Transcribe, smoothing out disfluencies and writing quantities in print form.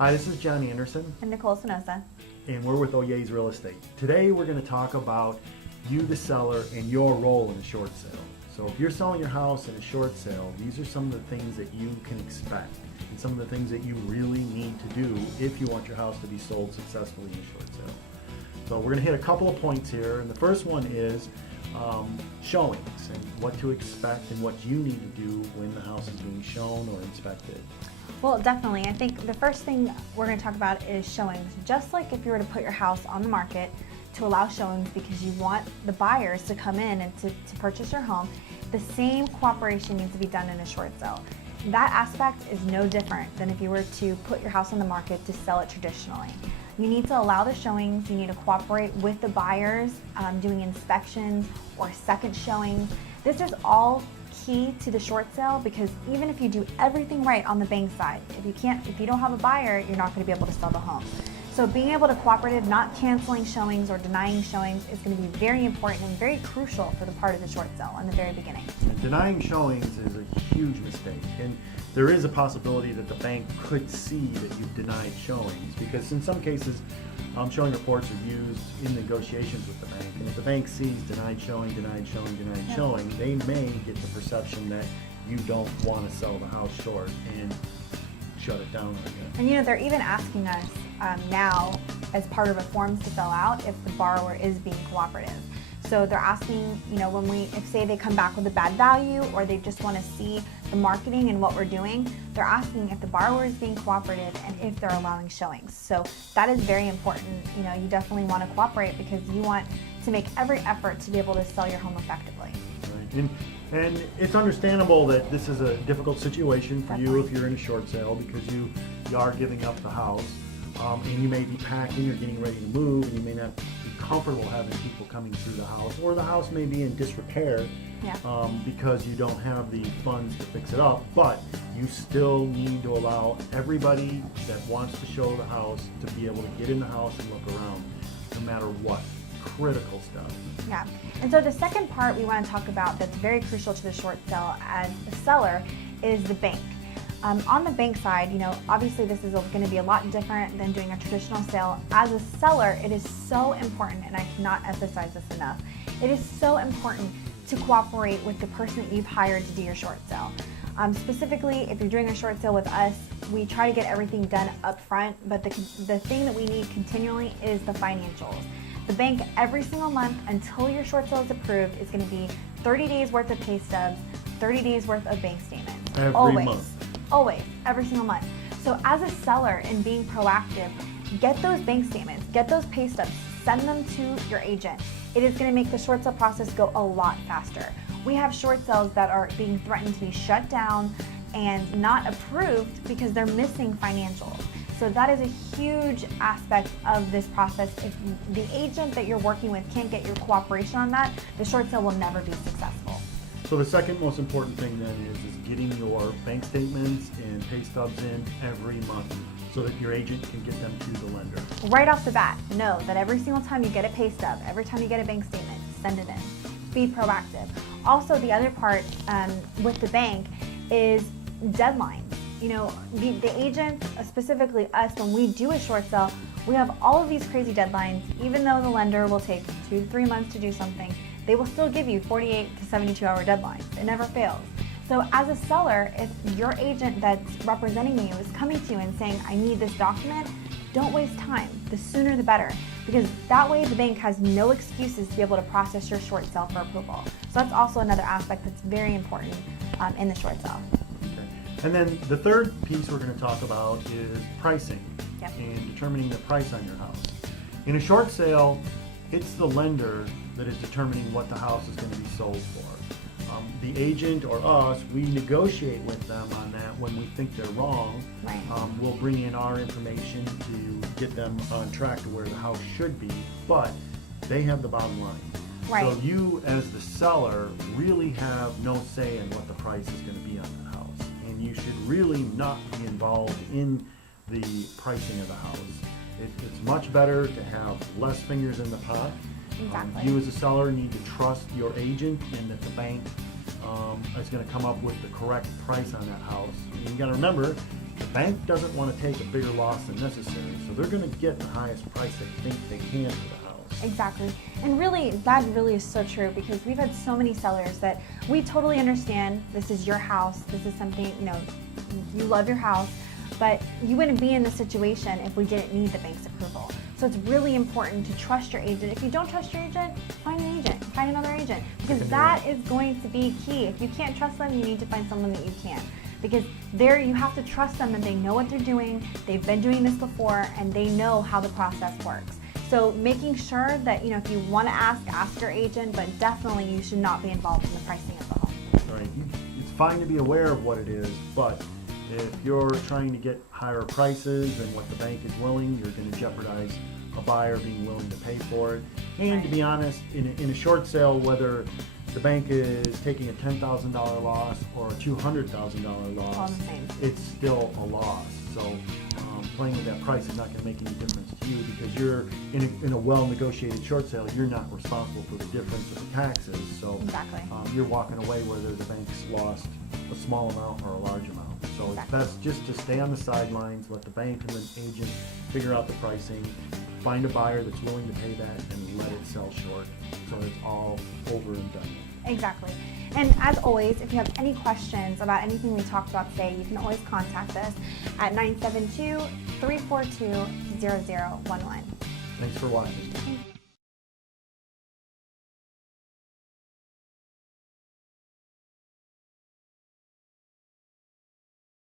Hi, this is John Anderson, And Nicole Sonosa. and we're with Oyez Real Estate. Today we're going to talk about you, the seller, and your role in a short sale. So if you're selling your house in a short sale, these are some of the things that you can expect and some of the things that you really need to do if you want your house to be sold successfully in a short sale. So we're going to hit a couple of points here, and the first one is showings and what to expect and what you need to do when the house is being shown or inspected. Well, definitely. I think the first thing we're going to talk about is showings. Just like if you were to put your house on the market to allow showings because you want the buyers to come in and to purchase your home, the same cooperation needs to be done in a short sale. That aspect is no different than if you were to put your house on the market to sell it traditionally. You need to allow the showings, you need to cooperate with the buyers doing inspections or second showings. This is all key to the short sale because even if you do everything right on the bank side, if you don't have a buyer, you're not going to be able to sell the home. So being able to cooperate, not canceling showings or denying showings is going to be very important and very crucial for the part of the short sale in the very beginning. And denying showings is a huge mistake, and there is a possibility that the bank could see that you've denied showings because in some cases showing reports are used in negotiations with the bank, and if the bank sees denied showing, they may get the perception that you don't want to sell the house short and shut it down on you. And they're even asking us now as part of the forms to fill out if the borrower is being cooperative. So they're asking, if say they come back with a bad value or they just want to see the marketing and what we're doing, they're asking if the borrower is being cooperative and if they're allowing showings. So that is very important. You definitely want to cooperate because you want to make every effort to be able to sell your home effectively. Right. And it's understandable that this is a difficult situation for you if you're in a short sale because you are giving up the house and you may be packing or getting ready to move and you may not be comfortable having people coming through the house, or the house may be in disrepair because you don't have the funds to fix it up, but you still need to allow everybody that wants to show the house to be able to get in the house and look around no matter what. Critical stuff. Yeah, and so the second part we want to talk about that's very crucial to the short sale as a seller is the bank. On the bank side, obviously this is going to be a lot different than doing a traditional sale. As a seller, it is so important, and I cannot emphasize this enough, it is so important to cooperate with the person that you've hired to do your short sale. Specifically, if you're doing a short sale with us, we try to get everything done up front, but the thing that we need continually is the financials. The bank every single month until your short sale is approved is going to be 30 days worth of pay stubs, 30 days worth of bank statements. Every month. Always, every single month. So as a seller and being proactive, get those bank statements, get those pay stubs, send them to your agent. It is going to make the short sale process go a lot faster. We have short sales that are being threatened to be shut down and not approved because they're missing financials. So that is a huge aspect of this process. If the agent that you're working with can't get your cooperation on that, the short sale will never be successful. So the second most important thing then is getting your bank statements and pay stubs in every month so that your agent can get them to the lender. Right off the bat, know that every single time you get a pay stub, every time you get a bank statement, send it in. Be proactive. Also, the other part with the bank is deadlines. The agents, specifically us, when we do a short sale, we have all of these crazy deadlines. Even though the lender will take 2 to 3 months to do something, they will still give you 48 to 72 hour deadlines. It never fails. So as a seller, if your agent that's representing you is coming to you and saying, I need this document, don't waste time. The sooner the better, because that way the bank has no excuses to be able to process your short sale for approval. So that's also another aspect that's very important in the short sale. And then the third piece we're going to talk about is pricing and determining the price on your house. In a short sale, it's the lender that is determining what the house is going to be sold for. The agent or us, we negotiate with them on that when we think they're wrong. Right. We'll bring in our information to get them on track to where the house should be, but they have the bottom line. Right. So you, as the seller, really have no say in what the price is going to be on that house. And you should really not be involved in the pricing of the house. It's much better to have less fingers in the pot. Exactly. You as a seller need to trust your agent and that the bank is going to come up with the correct price on that house. And you got to remember, The bank doesn't want to take a bigger loss than necessary, so they're going to get the highest price they think they can for the house. Exactly. And really, that really is so true, because we've had so many sellers that we totally understand this is your house, this is something, you love your house, but you wouldn't be in this situation if we didn't need the bank's approval. So it's really important to trust your agent. If you don't trust your agent, find an agent, find another agent, because that is going to be key. If you can't trust them, you need to find someone that you can. Because you have to trust them that they know what they're doing, they've been doing this before, and they know how the process works. So making sure that, if you want to ask your agent, but definitely you should not be involved in the pricing of the home. Right. It's fine to be aware of what it is, but if you're trying to get higher prices than what the bank is willing, you're going to jeopardize a buyer being willing to pay for it. And to be honest, in a short sale, whether the bank is taking a $10,000 loss or a $200,000 loss, All the same. it's still a loss. So playing with that price is not going to make any difference to you, because you're in a well-negotiated short sale. You're not responsible for the difference of the taxes. So Exactly. You're walking away whether the bank's lost a small amount or a large amount. So Exactly. it's best just to stay on the sidelines, let the bank and the agent figure out the pricing, find a buyer that's willing to pay that, and let it sell short, so it's all over and done with. Exactly. And as always, if you have any questions about anything we talked about today, you can always contact us at 972-342-0011. Thanks for watching.